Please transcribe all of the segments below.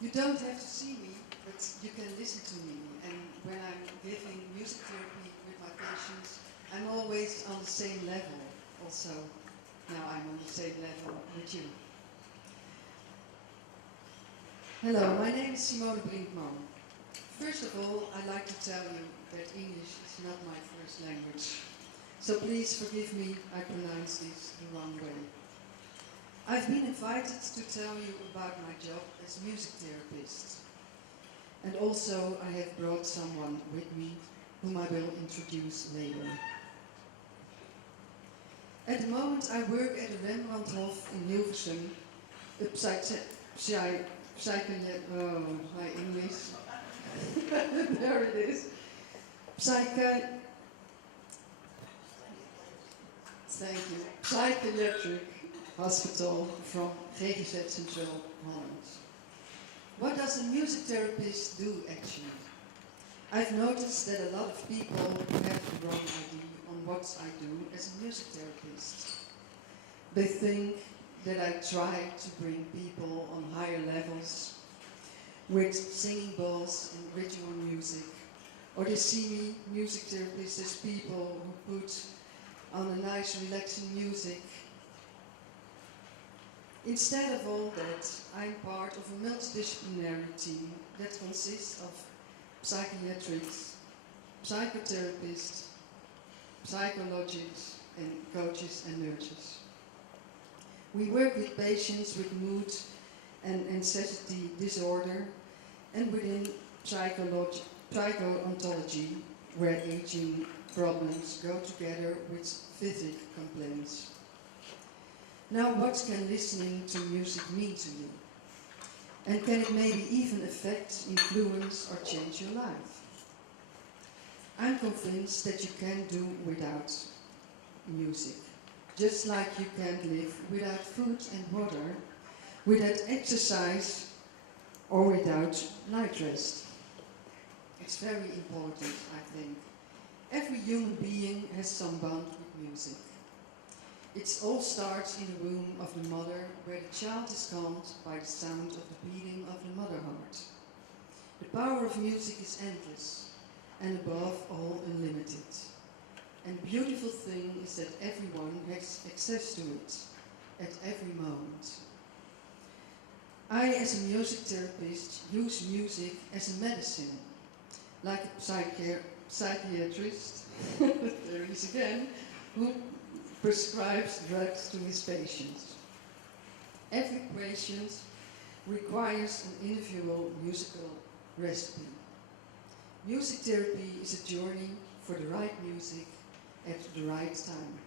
You don't have to see me, but you can listen to me. And when I'm giving music therapy with my patients, I'm always on the same level. Also, now I'm on the same level with you. Hello, my name is Simone Brinkman. First of all, I'd like to tell you that English is not my first language. So please forgive me, I pronounce this the wrong way. I've been invited to tell you about my job as music therapist. And also I have brought someone with me whom I will introduce later. At the moment I work at the Rembrandthof in Hilversum, a my English. There it is. Psychiatric Hospital from GGZ Central Holland. What does a music therapist do actually? I've noticed that a lot of people have the wrong idea on what I do as a music therapist. They think that I try to bring people on higher levels with singing bowls and ritual music. Or they see me, music therapists, as people who put on a nice relaxing music. Instead of all that, I'm part of a multidisciplinary team that consists of psychiatrists, psychotherapists, psychologists, and coaches and nurses. We work with patients with mood and anxiety disorder and within psycho-ontology, where aging problems go together with physical complaints. Now, what can listening to music mean to you? And can it maybe even affect, influence, or change your life? I'm convinced that you can do without music. Just like you can't live without food and water, without exercise, or without night rest. It's very important, I think. Every human being has some bond with music. It all starts in the womb of the mother, where the child is calmed by the sound of the beating of the mother heart. The power of music is endless, and above all unlimited. And the beautiful thing is that everyone has access to it, at every moment. I, as a music therapist, use music as a medicine, like a psychiatrist, there he is again, who prescribes drugs to his patients. Every patient requires an individual musical recipe. Music therapy is a journey for the right music at the right time,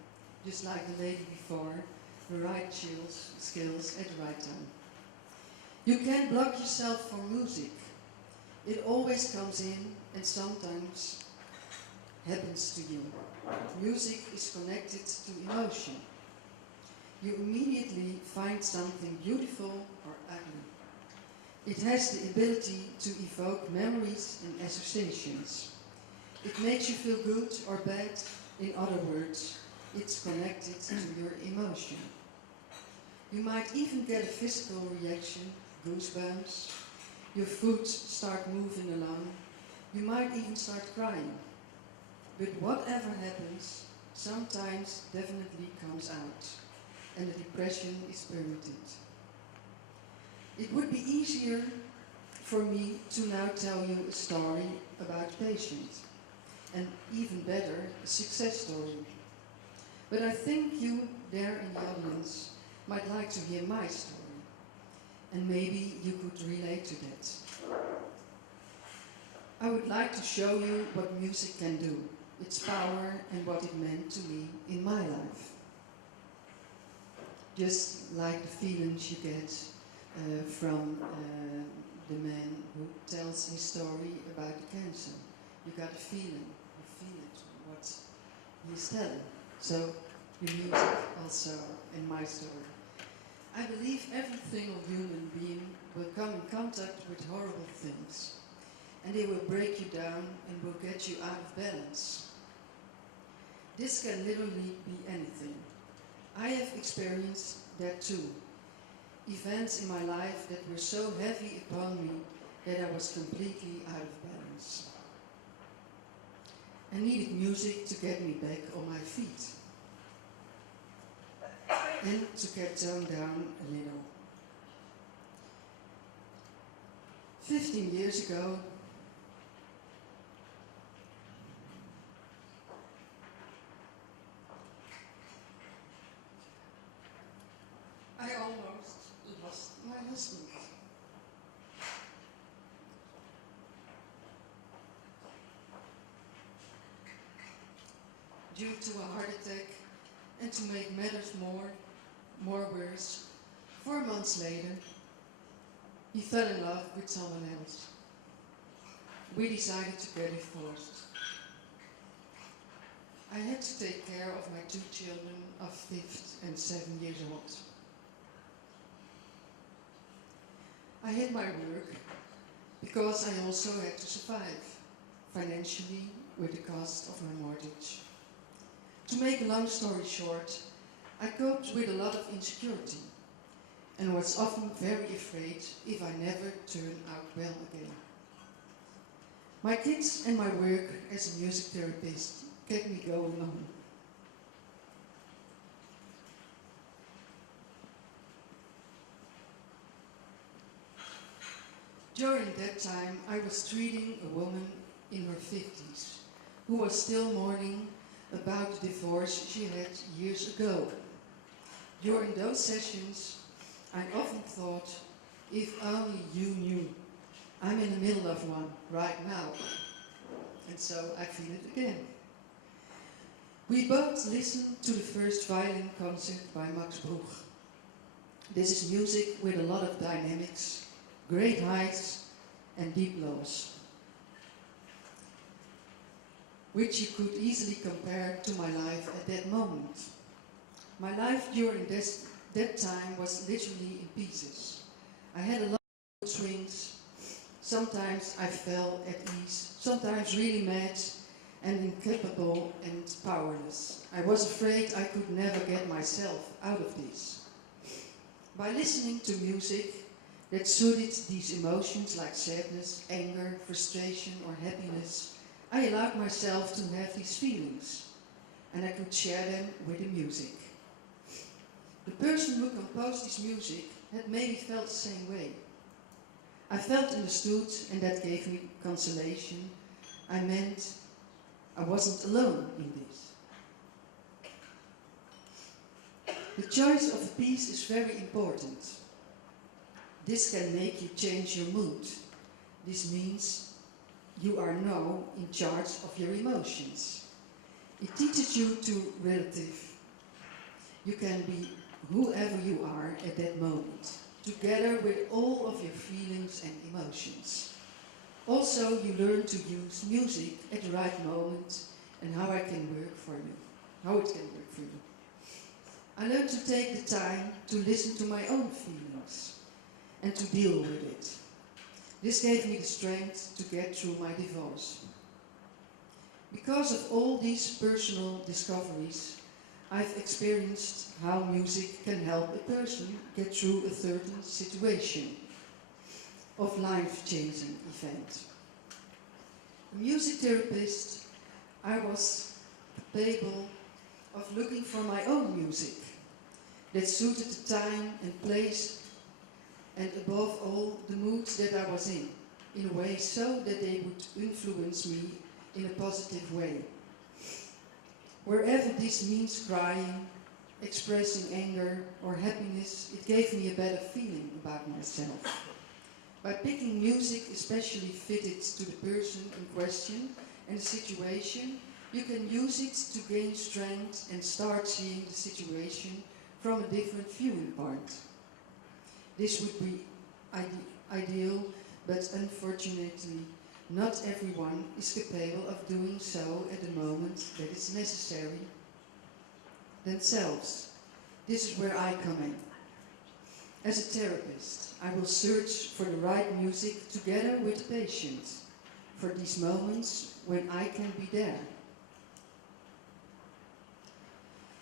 just like the lady before, the right skills at the right time. You can't block yourself from music. It always comes in and sometimes happens to you. Music is connected to emotion. You immediately find something beautiful or ugly. It has the ability to evoke memories and associations. It makes you feel good or bad. In other words, it's connected to your emotion. You might even get a physical reaction, goosebumps. Your foot start moving along. You might even start crying. But whatever happens, sometimes definitely comes out, and the depression is permitted. It would be easier for me to now tell you a story about a patient, and even better, a success story. But I think you there in the audience might like to hear my story, and maybe you could relate to that. I would like to show you what music can do, its power and what it meant to me in my life. Just like the feelings you get from the man who tells his story about the cancer. You got a feeling, you feel it, what he's telling. So the music also in my story. I believe every single human being will come in contact with horrible things. And they will break you down and will get you out of balance. This can literally be anything. I have experienced that too. events in my life that were so heavy upon me that I was completely out of balance. I needed music to get me back on my feet and to get toned down a little. 15 years ago, I almost lost my husband. Due to a heart attack, and to make matters more worse, 4 months later, he fell in love with someone else. We decided to get divorced. I had to take care of my 2 children of 5 and 7 years old. I had my work because I also had to survive financially with the cost of my mortgage. To make a long story short, I coped with a lot of insecurity and was often very afraid if I never turned out well again. My kids and my work as a music therapist kept me going on. During that time, I was treating a woman in her 50s who was still mourning about the divorce she had years ago. During those sessions, I often thought, if only you knew, I'm in the middle of one right now. And so I feel it again. We both listened to the first violin concert by Max Bruch. This is music with a lot of dynamics, great heights and deep lows, which you could easily compare to my life at that moment. My life during that time was literally in pieces. I had a lot of swings. Sometimes I fell at ease, sometimes really mad and incapable and powerless. I was afraid I could never get myself out of this. By listening to music that suited these emotions like sadness, anger, frustration or happiness, I allowed myself to have these feelings, and I could share them with the music. The person who composed this music had maybe felt the same way. I felt understood, and that gave me consolation. I meant I wasn't alone in this. The choice of a piece is very important. This can make you change your mood. This means you are now in charge of your emotions. It teaches you to relative. You can be whoever you are at that moment, together with all of your feelings and emotions. Also, you learn to use music at the right moment and how it can work for you. I learned to take the time to listen to my own feelings and to deal with it. This gave me the strength to get through my divorce. Because of all these personal discoveries, I've experienced how music can help a person get through a certain situation of life-changing event. A music therapist, I was capable of looking for my own music that suited the time and place and above all the moods that I was in a way so that they would influence me in a positive way. Wherever this means crying, expressing anger or happiness, it gave me a better feeling about myself. By picking music especially fitted to the person in question and the situation, you can use it to gain strength and start seeing the situation from a different viewing point. This would be ideal, but unfortunately, not everyone is capable of doing so at the moment that is necessary themselves. This is where I come in. As a therapist, I will search for the right music together with the patient for these moments when I can be there.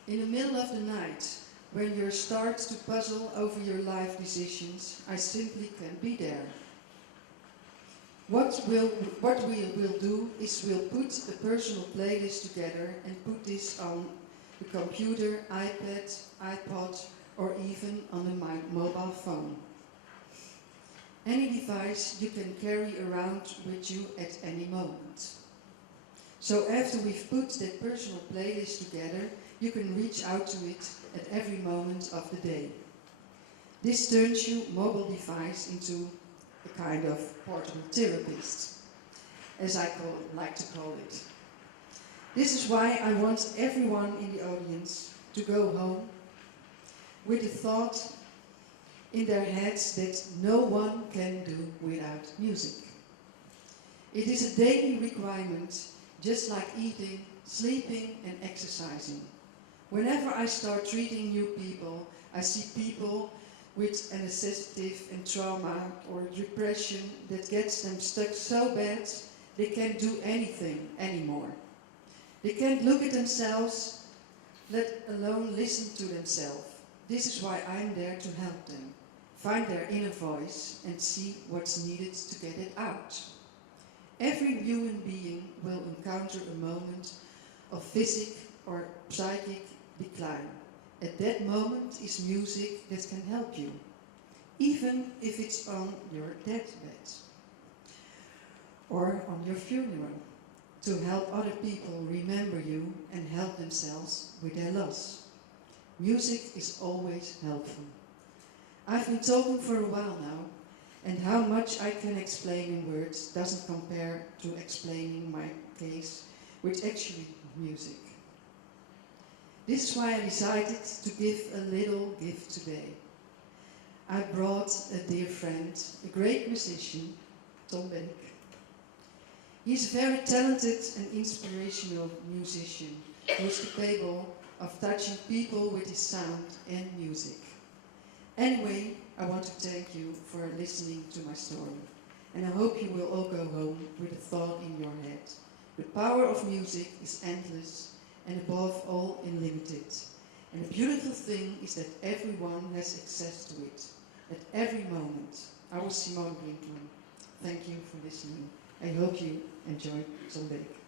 In the middle of the night, When you start to puzzle over your life decisions, I simply can't be there. What we will do is we'll put a personal playlist together and put this on the computer, iPad, iPod, or even on a mobile phone. Any device you can carry around with you at any moment. So after we've put that personal playlist together, you can reach out to it at every moment of the day. This turns your mobile device into a kind of portable therapist, as I like to call it. This is why I want everyone in the audience to go home with the thought in their heads that no one can do without music. It is a daily requirement, just like eating, sleeping and exercising. Whenever I start treating new people, I see people with an sensitive and trauma or depression that gets them stuck so bad they can't do anything anymore. They can't look at themselves, let alone listen to themselves. This is why I'm there to help them find their inner voice and see what's needed to get it out. Every human being will encounter a moment of physical or psychic decline. At that moment is music that can help you, even if it's on your deathbed or on your funeral, to help other people remember you and help themselves with their loss. Music is always helpful. I've been talking for a while now, and how much I can explain in words doesn't compare to explaining my case with actually music. This is why I decided to give a little gift today. I brought a dear friend, a great musician, Beek. He's a very talented and inspirational musician who is capable of touching people with his sound and music. Anyway, I want to thank you for listening to my story, and I hope you will all go home with a thought in your head. The power of music is endless and above all unlimited. And the beautiful thing is that everyone has access to it at every moment. I was Simone Brinkman. Thank you for listening. I hope you enjoyed some Beek.